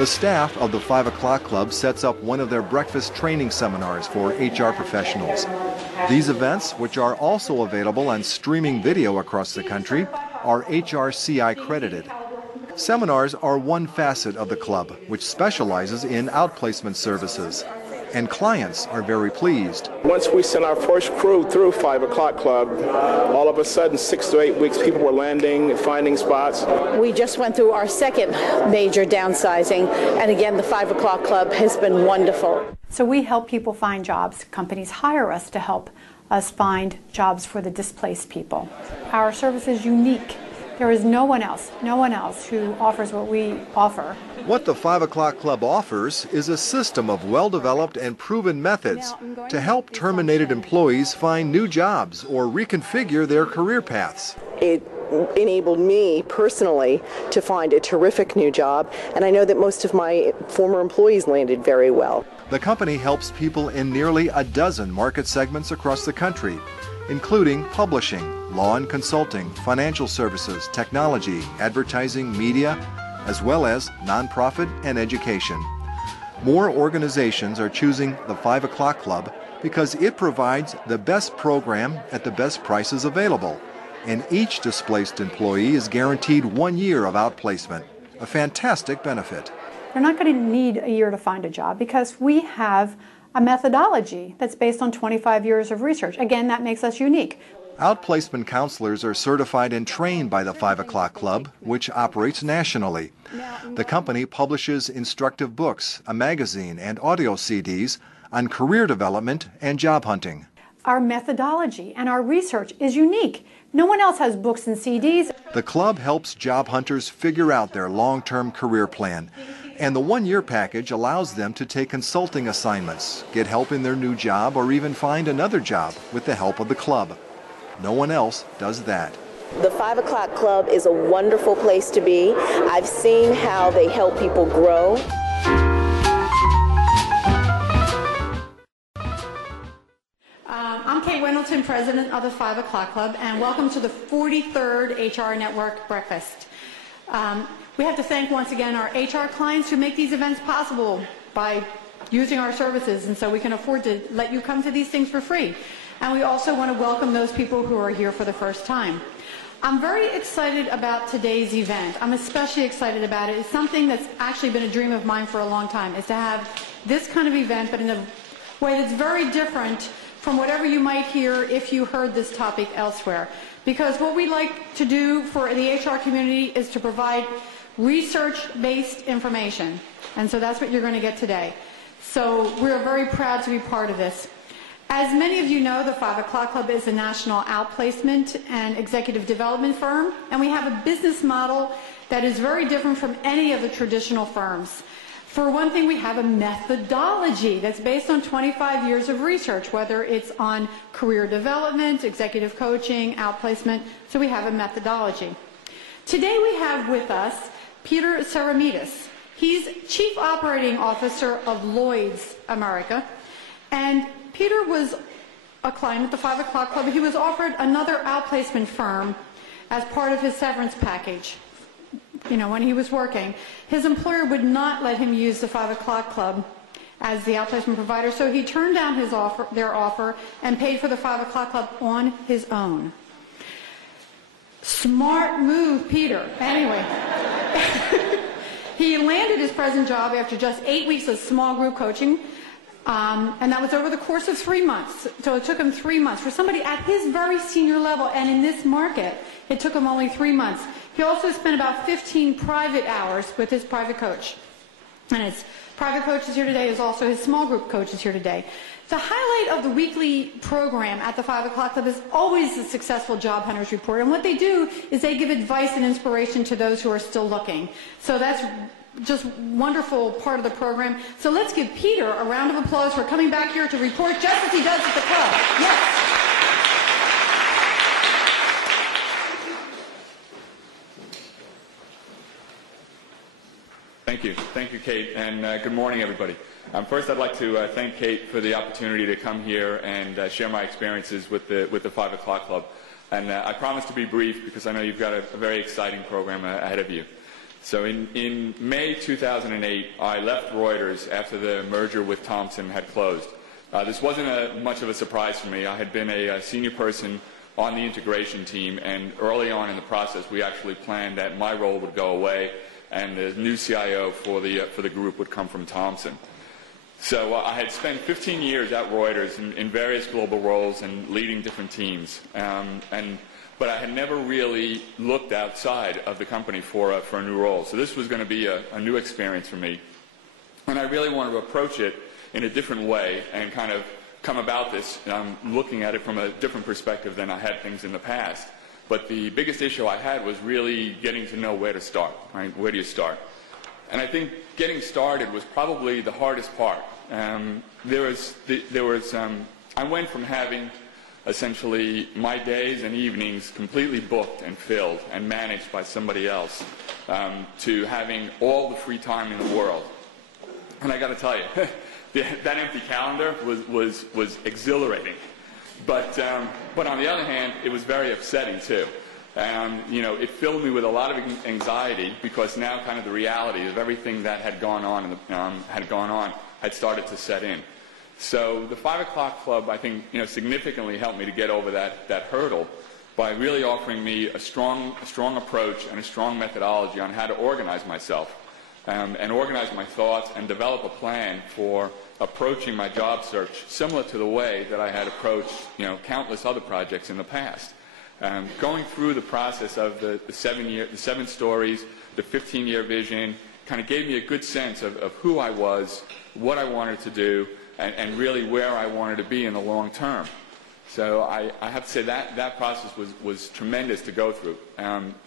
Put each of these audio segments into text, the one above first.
The staff of the 5 O'Clock Club sets up one of their breakfast training seminars for HR professionals. These events, which are also available on streaming video across the country, are HRCI credited. Seminars are one facet of the club, which specializes in outplacement services. And clients are very pleased. Once we sent our first crew through 5 O'Clock Club, all of a sudden, 6 to 8 weeks, people were landing, finding spots. We just went through our second major downsizing, and again, the 5 O'Clock Club has been wonderful. So we help people find jobs. Companies hire us to help us find jobs for the displaced people. Our service is unique. There is no one else who offers what we offer. What the 5 O'Clock Club offers is a system of well-developed and proven methods to help terminated employees find new jobs or reconfigure their career paths. It enabled me personally to find a terrific new job, and I know that most of my former employees landed very well. The company helps people in nearly a dozen market segments across the country, including publishing, law and consulting, financial services, technology, advertising, media, as well as nonprofit and education. More organizations are choosing the 5 O'Clock Club because it provides the best program at the best prices available, and each displaced employee is guaranteed 1 year of outplacement, a fantastic benefit. They're not going to need a year to find a job because we have a methodology that's based on 25 years of research. Again, that makes us unique. Outplacement counselors are certified and trained by the 5 O'Clock Club, which operates nationally. The company publishes instructive books, a magazine, and audio CDs on career development and job hunting. Our methodology and our research is unique. No one else has books and CDs. The club helps job hunters figure out their long-term career plan, and the 1 year package allows them to take consulting assignments, get help in their new job, or even find another job with the help of the club. No one else does that. The 5 O'Clock Club is a wonderful place to be. I've seen how they help people grow. I'm Kate Wendleton, president of the 5 O'Clock Club, and welcome to the 43rd HR Network Breakfast. We have to thank once again our HR clients who make these events possible by using our services, and so we can afford to let you come to these things for free. And we also want to welcome those people who are here for the first time. I'm very excited about today's event. I'm especially excited about it. It's something that's actually been a dream of mine for a long time, is to have this kind of event, but in a way that's very different from whatever you might hear if you heard this topic elsewhere. Because what we like to do for the HR community is to provide research-based information. And so that's what you're going to get today. So we're very proud to be part of this. As many of you know, the 5 O'Clock Club is a national outplacement and executive development firm, and we have a business model that is very different from any of the traditional firms. For one thing, we have a methodology that's based on 25 years of research, whether it's on career development, executive coaching, outplacement, so we have a methodology. Today we have with us Peter Saramides. He's Chief Operating Officer of Lloyd's America, and Peter was a client at the 5 O'Clock Club. He was offered another outplacement firm as part of his severance package. You know, when he was working, his employer would not let him use the 5 O'Clock Club as the outplacement provider, so he turned down their offer and paid for the 5 O'Clock Club on his own. Smart move, Peter. Anyway, he landed his present job after just 8 weeks of small group coaching, and that was over the course of 3 months. So it took him 3 months. For somebody at his very senior level and in this market, it took him only 3 months. He also spent about 15 private hours with his private coach. And his private coach is here today, is also his small group coach is here today. The highlight of the weekly program at the 5 O'Clock Club is always the Successful Job Hunters Report. And what they do is they give advice and inspiration to those who are still looking. So that's just wonderful part of the program. So let's give Peter a round of applause for coming back here to report just as he does at the club. Yes. Thank you, Kate, and good morning, everybody. First, I'd like to thank Kate for the opportunity to come here and share my experiences with the 5 O'Clock Club. And I promise to be brief because I know you've got a very exciting program ahead of you. So in May 2008, I left Reuters after the merger with Thomson had closed. This wasn't much of a surprise for me. I had been a senior person on the integration team, and early on in the process, we actually planned that my role would go away, and the new CIO for the group would come from Thomson. So I had spent 15 years at Reuters in various global roles and leading different teams, but I had never really looked outside of the company for a new role. So this was going to be a new experience for me, and I really wanted to approach it in a different way and kind of come about this looking at it from a different perspective than I had things in the past. But the biggest issue I had was really getting to know where to start, right? Where do you start? And I think getting started was probably the hardest part. I went from having essentially my days and evenings completely booked and filled and managed by somebody else to having all the free time in the world. And I got to tell you, that empty calendar was exhilarating. But on the other hand, it was very upsetting too. It filled me with a lot of anxiety because now kind of the reality of everything that had gone on had started to set in. So the 5 o'clock club, I think, significantly helped me to get over that hurdle by really offering me a strong approach and a strong methodology on how to organize myself and organize my thoughts and develop a plan for approaching my job search similar to the way that I had approached, countless other projects in the past. Going through the process of the 7 stories, the 15-year vision, kind of gave me a good sense of who I was, what I wanted to do, and really where I wanted to be in the long term. So I have to say that process was tremendous to go through.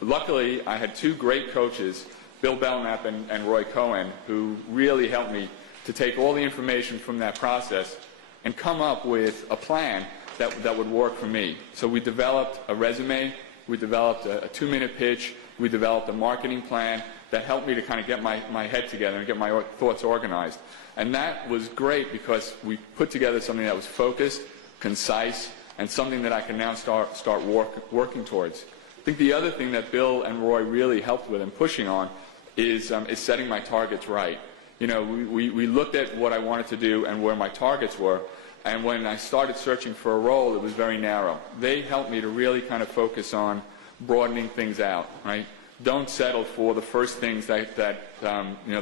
Luckily, I had 2 great coaches, Bill Belknap and Roy Cohen, who really helped me to take all the information from that process and come up with a plan that would work for me. So we developed a resume, we developed a 2-minute pitch, we developed a marketing plan that helped me to kind of get my head together and get my thoughts organized. And that was great because we put together something that was focused, concise, and something that I can now start working towards. I think the other thing that Bill and Roy really helped with and pushing on is setting my targets right. We looked at what I wanted to do and where my targets were, and when I started searching for a role, it was very narrow. They helped me to really kind of focus on broadening things out, right? Don't settle for the first things the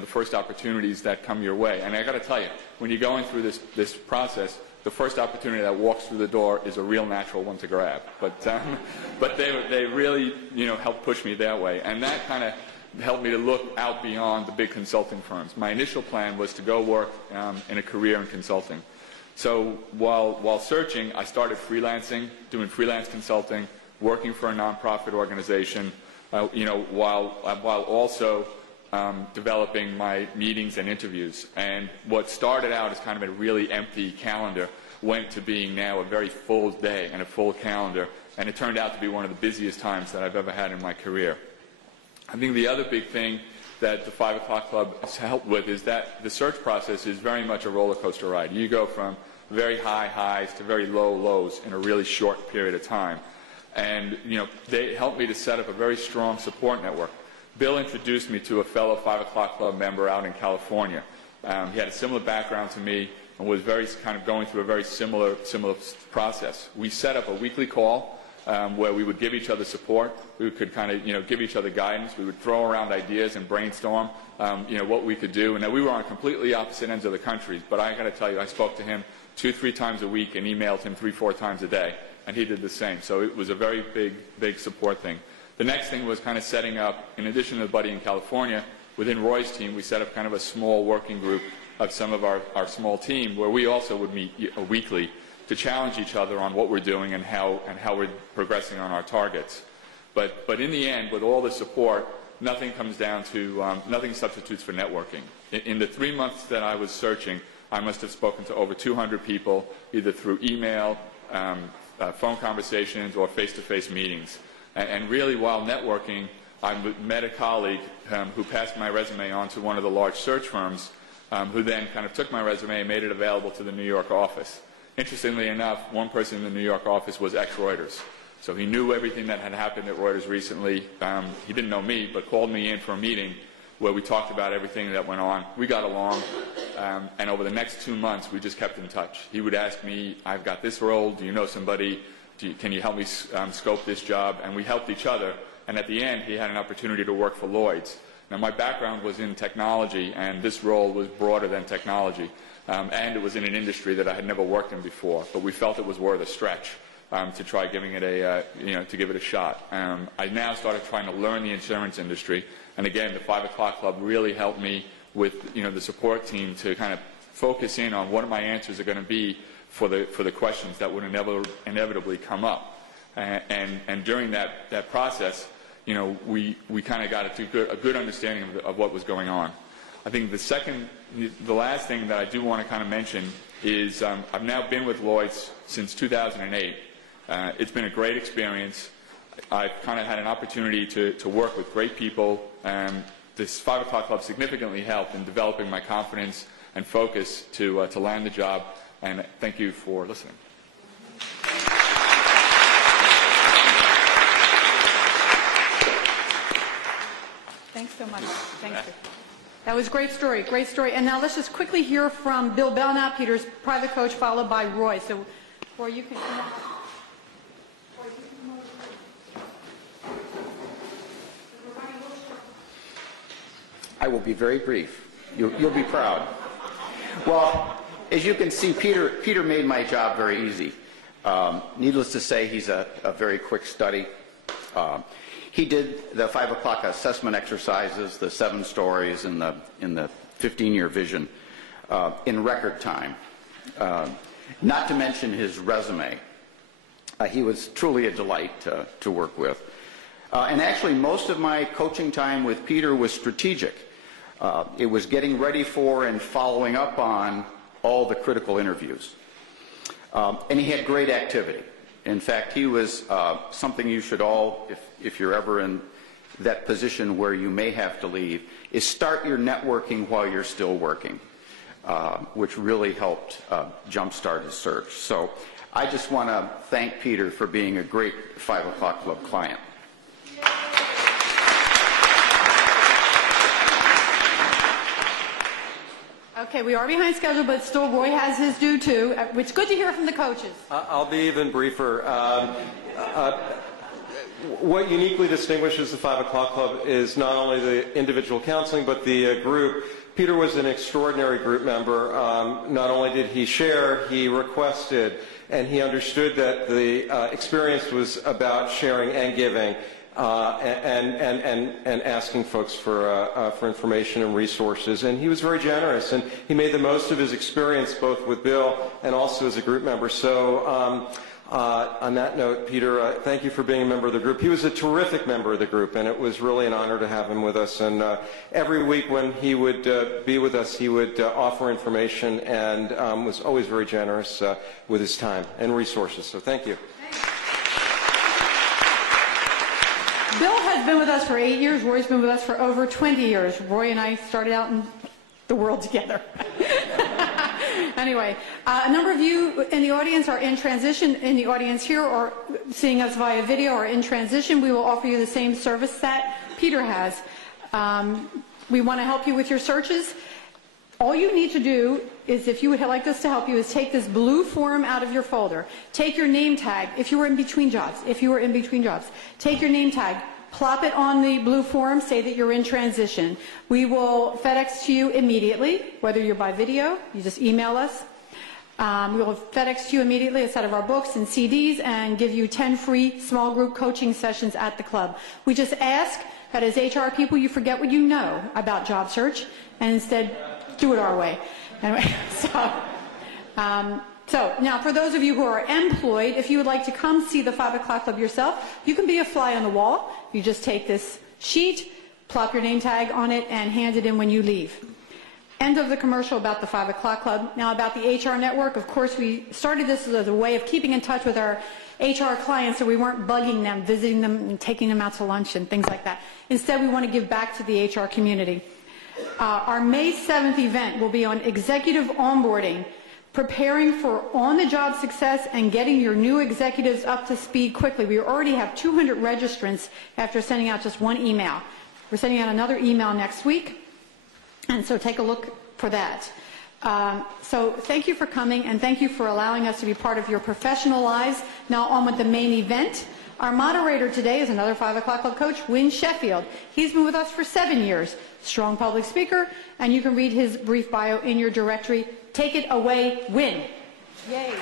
first opportunities that come your way. And I got to tell you, when you're going through this process, the first opportunity that walks through the door is a real natural one to grab. But they really helped push me that way, and that kind of helped me to look out beyond the big consulting firms. My initial plan was to go work in a career in consulting. So while searching, I started freelancing, doing freelance consulting, working for a nonprofit organization, while also developing my meetings and interviews. And what started out as kind of a really empty calendar went to being now a very full day and a full calendar, and it turned out to be one of the busiest times that I've ever had in my career. I think the other big thing that the 5 o'clock club has helped with is that the search process is very much a roller coaster ride. You go from very high highs to very low lows in a really short period of time. And they helped me to set up a very strong support network. Bill introduced me to a fellow 5 o'clock club member out in California. He had a similar background to me and was going through a very similar process. We set up a weekly call where we would give each other support. We could kind of give each other guidance. We would throw around ideas and brainstorm what we could do. And we were on completely opposite ends of the country, but I got to tell you, I spoke to him 2-3 times a week and emailed him 3-4 times a day, and he did the same. So it was a very big support thing. The next thing was kind of setting up, in addition to the buddy in California, within Roy's team, we set up kind of a small working group of some of our small team where we also would meet weekly to challenge each other on what we're doing and how we're progressing on our targets. But in the end, with all the support, nothing substitutes for networking. In the 3 months that I was searching, I must have spoken to over 200 people, either through email, phone conversations, or face-to-face meetings. And really, while networking, I met a colleague who passed my resume on to one of the large search firms, who then kind of took my resume and made it available to the New York office. Interestingly enough, one person in the New York office was ex-Reuters. So he knew everything that had happened at Reuters recently. He didn't know me, but called me in for a meeting where we talked about everything that went on. We got along, and over the next 2 months, we just kept in touch. He would ask me, I've got this role, do you know somebody, can you help me scope this job? And we helped each other, and at the end, he had an opportunity to work for Lloyd's. Now, my background was in technology, and this role was broader than technology, and it was in an industry that I had never worked in before, but we felt it was worth a stretch. To try giving it to give it a shot. I now started trying to learn the insurance industry, and again, the 5 o'clock club really helped me with the support team to kind of focus in on what my answers are going to be for the questions that would inevitably come up. And during that process, we kind of got a good understanding of what was going on. I think the last thing that I do want to kind of mention is I've now been with Lloyd's since 2008. It's been a great experience. I've kind of had an opportunity to work with great people. This 5 o'clock club significantly helped in developing my confidence and focus to land the job. And thank you for listening. Thanks so much. Thank you. That was a great story, great story. And now let's just quickly hear from Bill Belknap, Peter's private coach, followed by Roy. So, Roy, you can come up. I will be very brief. You'll be proud. Well, as you can see, Peter made my job very easy. Needless to say, he's a very quick study. He did the 5 o'clock assessment exercises, the 7 stories in the 15-year vision in record time. Not to mention his resume. He was truly a delight to work with. And actually, most of my coaching time with Peter was strategic. It was getting ready for and following up on all the critical interviews. And he had great activity. In fact, he was something you should all, if you're ever in that position where you may have to leave, is start your networking while you're still working, which really helped jumpstart his search. So I just want to thank Peter for being a great 5 o'clock club client. Okay, we are behind schedule, but still Roy has his due too. It's good to hear from the coaches. I'll be even briefer. What uniquely distinguishes the 5 o'clock club is not only the individual counseling, but the group. Peter was an extraordinary group member. Not only did he share, he requested, and he understood that the experience was about sharing and giving. And asking folks for information and resources, and he was very generous, and he made the most of his experience both with Bill and also as a group member. So on that note, Peter, thank you for being a member of the group. He was a terrific member of the group, and it was really an honor to have him with us. And every week when he would be with us, he would offer information and was always very generous with his time and resources. So thank you. Bill has been with us for 8 years. Roy's been with us for over 20 years. Roy and I started out in the world together. Anyway, a number of you in the audience are in transition, in the audience here, or seeing us via video, or in transition. We will offer you the same service that Peter has. We want to help you with your searches. All you need to do is, if you would like us to help you, is take this blue form out of your folder. Take your name tag, if you were in between jobs. Take your name tag, plop it on the blue form, say that you're in transition. We will FedEx to you immediately, whether you're by video, you just email us. We will FedEx to you immediately a set of our books and CDs and give you 10 free small group coaching sessions at the club. We just ask that as HR people you forget what you know about job search and instead do it our way. Anyway, so now for those of you who are employed, if you would like to come see the 5 o'clock club yourself, you can be a fly on the wall. You just take this sheet, plop your name tag on it, and hand it in when you leave. End of the commercial about the 5 o'clock club. Now about the HR network, of course we started this as a way of keeping in touch with our HR clients so we weren't bugging them, visiting them, and taking them out to lunch and things like that. Instead, we want to give back to the HR community. Our May 7th event will be on executive onboarding. preparing for on-the-job success and getting your new executives up to speed quickly. We already have 200 registrants after sending out just one email. We're sending out another email next week, and so take a look for that. So thank you for coming, and thank you for allowing us to be part of your professional lives. Now on with the main event. Our moderator today is another 5 o'clock club coach, Win Sheffield. He's been with us for 7 years. Strong public speaker, and you can read his brief bio in your directory. Take it away, Win. Yay.